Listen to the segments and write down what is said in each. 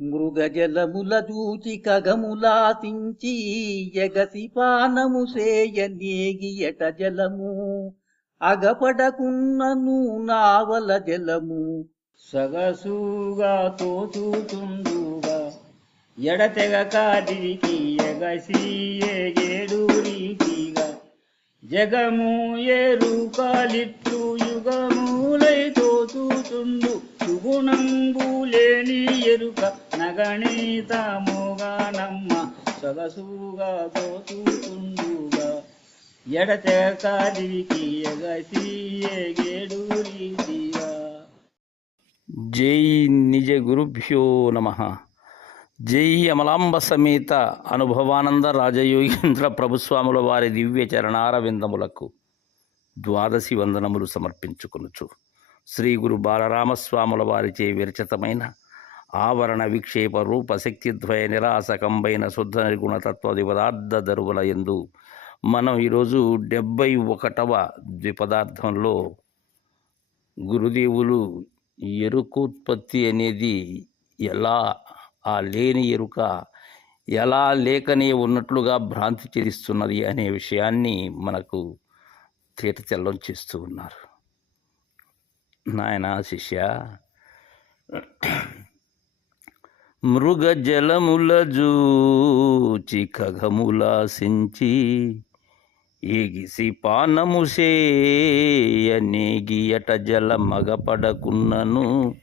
మృగజలముల చూచి కగములాసించి ఎగసి పానము సేయ నేగియట జలము. అగపడకున్నను నావల జలము. సగసుగా తోచుతుండుగా ఎడతెగక దిరికి ఎగసి ఎగేడు రీతిగా. జగము ఎరుకాలిట్లు యుగములై తోచుతుండు సుగుణంబులేని ఎరుక నగణితముగా నమ్మ సొగసుగా తోచుతుండుగా ఎడతేకాదికి కాదిరికి ఎగసి ఎగేడు రీతిగా. జై నిజ గురుభ్యో నమ. జై అమలాంబ సమేత అనుభవానంద రాజయోగేంద్ర ప్రభుస్వాముల వారి దివ్య చరణారవిందములకు ద్వాదశి వందనములు సమర్పించుకొనుచు. శ్రీ గురు బాలరామస్వాముల వారిచే విరచితమైన ఆవరణ విక్షేప రూప శక్తిద్వయ నిరాసకంబైన శుద్ధ నిర్గుణతత్వ ద్విపదార్థ దరువుల ఎందు మనం ఈరోజు డెబ్బై ఒకటవ ద్విపదార్థంలో గురుదేవులు ఎరుకోత్పత్తి అనేది ఎలా ఆ లేని ఎరుక ఎలా లేకనే ఉన్నట్లుగా భ్రాంతి చెలిస్తున్నది అనే విషయాన్ని మనకు తేటతెల్లం చేస్తూ ఉన్నారు. నాయన శిష్య. మృగ జలముల జూచి ఖగముల సించి ఏగిసి పానము నేగియట జల మగపడకున్నను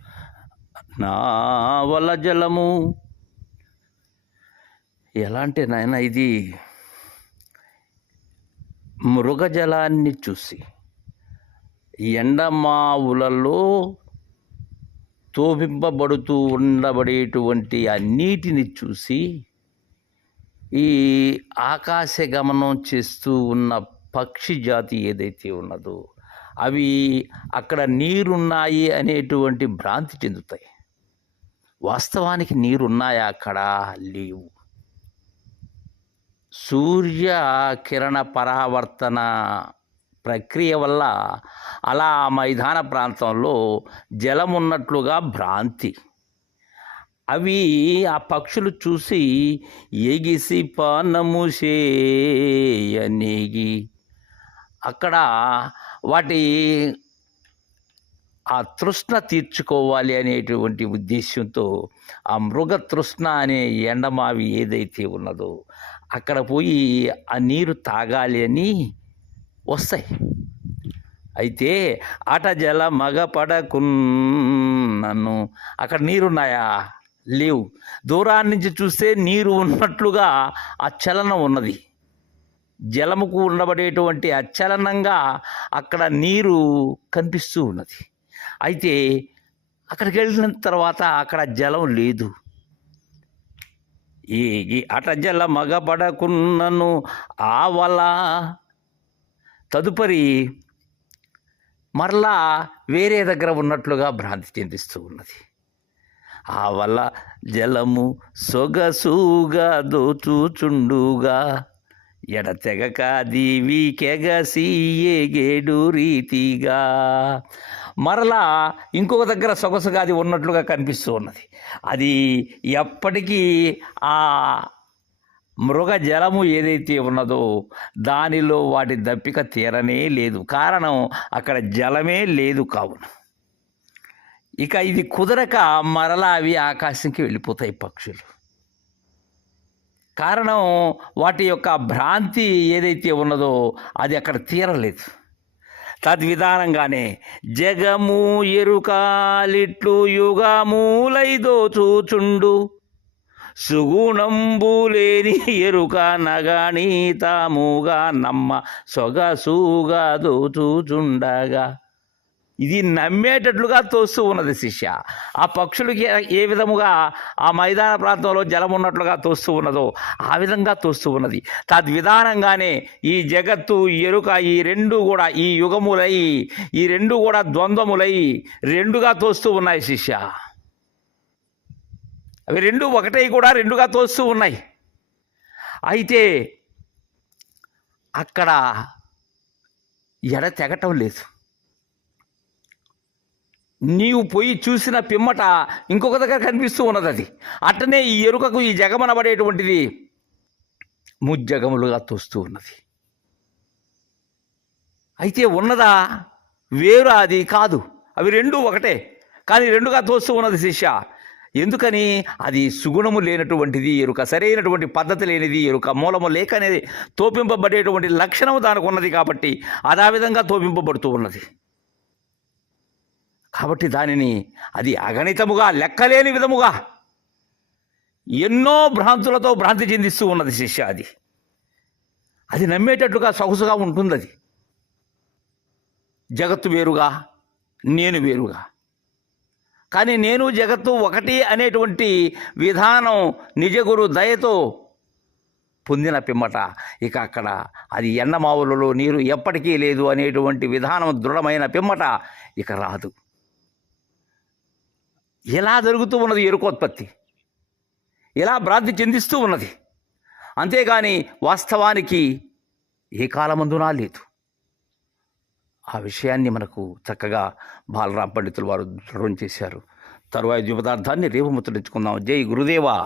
నావల జలము. ఎలా అంటే నాయన ఇది మృగజలాన్ని చూసి ఎండమావులలో తోపింపబడుతూ ఉండబడేటువంటి ఆ నీటిని చూసి ఈ ఆకాశ గమనం చేస్తూ ఉన్న పక్షి జాతి ఏదైతే ఉన్నదో అవి అక్కడ నీరున్నాయి అనేటువంటి భ్రాంతి చెందుతాయి. వాస్తవానికి నీరున్నాయా అక్కడ? లేవు. సూర్య కిరణ పరావర్తన ప్రక్రియ వల్ల అలా ఆ మైదాన ప్రాంతంలో జలం ఉన్నట్లుగా భ్రాంతి. అవి ఆ పక్షులు చూసి ఎగిసి పానము నేగి అక్కడ వాటి ఆ తృష్ణ తీర్చుకోవాలి అనేటువంటి ఉద్దేశంతో ఆ మృగ తృష్ణ అనే ఎండమావి ఏదైతే ఉన్నదో అక్కడ పోయి ఆ నీరు తాగాలి అని వస్తాయి. అయితే అట జల మగపడకున్నను అక్కడ నీరున్నాయా? లేవు. దూరాన్ని నుంచి చూస్తే నీరు ఉన్నట్లుగా ఆ చలనం ఉన్నది. జలముకు ఉండబడేటువంటి అచలనంగా అక్కడ నీరు కనిపిస్తూ ఉన్నది. అయితే అక్కడికి వెళ్ళిన తర్వాత అక్కడ జలం లేదు. ఈ అట జల మగపడకున్నను ఆవల తదుపరి మరలా వేరే దగ్గర ఉన్నట్లుగా భ్రాంతి చెందిస్తూ ఉన్నది. ఆ వల్ల జలము సొగసుగా దోచుచుండుగా. ఎడతెగక దీవికెగసి ఏగేడు రీతిగా. మరలా ఇంకొక దగ్గర సొగసుగా అది ఉన్నట్లుగా కనిపిస్తూ ఉన్నది. అది ఎప్పటికీ ఆ మృగ జలము ఏదైతే ఉన్నదో దానిలో వాటి దప్పిక తీరనే లేదు. కారణం అక్కడ జలమే లేదు కావున. ఇక ఇది కుదరక మరలా అవి ఆకాశంకి వెళ్ళిపోతాయి పక్షులు. కారణం వాటి యొక్క భ్రాంతి ఏదైతే ఉన్నదో అది అక్కడ తీరలేదు. తద్విధానంగానే జగము ఎరుకాలిట్లు యుగమూలైదో చూచుండు సుగుణంబులేని ఎరుక నగాని తాముగా నమ్మ సొగసుగా దోచుచుండగా. ఇది నమ్మేటట్లుగా తోస్తూ ఉన్నది శిష్య. ఆ పక్షులకి ఏ విధముగా ఆ మైదాన ప్రాంతంలో జలం ఉన్నట్లుగా తోస్తూ ఉన్నదో ఆ విధంగా తోస్తూ ఉన్నది. తద్విధానంగానే ఈ జగత్తు ఎరుక ఈ రెండు కూడా ఈ యుగములై ఈ రెండు కూడా ద్వంద్వములై రెండుగా తోస్తూ ఉన్నాయి శిష్య. అవి రెండు ఒకటే కూడా రెండుగా తోస్తూ ఉన్నాయి. అయితే అక్కడ ఎడ తెగటం లేదు. నీవు పోయి చూసిన పిమ్మట ఇంకొక దగ్గర కనిపిస్తూ ఉన్నది అది. అట్టనే ఈ ఎరుకకు ఈ జగమనబడేటువంటిది ముజ్జగములుగా తోస్తూ ఉన్నది. అయితే ఉన్నదా? వేరు అది కాదు. అవి రెండు ఒకటే. కానీ రెండుగా తోస్తూ ఉన్నది శిష్య. ఎందుకని? అది సుగుణము లేనటువంటిది ఎరుక సరైనటువంటి పద్ధతి లేనిది ఎరుక మూలము లేకనేది తోపింపబడేటువంటి లక్షణము దానికి ఉన్నది కాబట్టి అది ఆ విధంగా తోపింపబడుతూ ఉన్నది. కాబట్టి దానిని అది అగణితముగా లెక్కలేని విధముగా ఎన్నో భ్రాంతులతో భ్రాంతి చెందిస్తూ ఉన్నది శిష్య అది. అది నమ్మేటట్లుగా సొగసుగా ఉంటుంది అది జగత్తు వేరుగా నేను వేరుగా. కానీ నేను జగత్తు ఒకటి అనేటువంటి విధానం నిజగురు దయతో పొందిన పిమ్మట. ఇక అక్కడ అది ఎండమావులలో నీరు ఎప్పటికీ లేదు అనేటువంటి విధానం దృఢమైన పిమ్మట ఇక రాదు. ఎలా జరుగుతూ ఉన్నది ఎరుకోత్పత్తి. ఇలా భ్రాంతి చెందిస్తూ ఉన్నది. అంతేగాని వాస్తవానికి ఏ కాలమందునా లేదు. ఆ విషయాన్ని మనకు చక్కగా బాలరాం పండితులు వారు దృఢం చేశారు. తరువాయి ద్విపదార్థాన్ని రేపు ముచ్చరించుకుందాం జై గురుదేవా!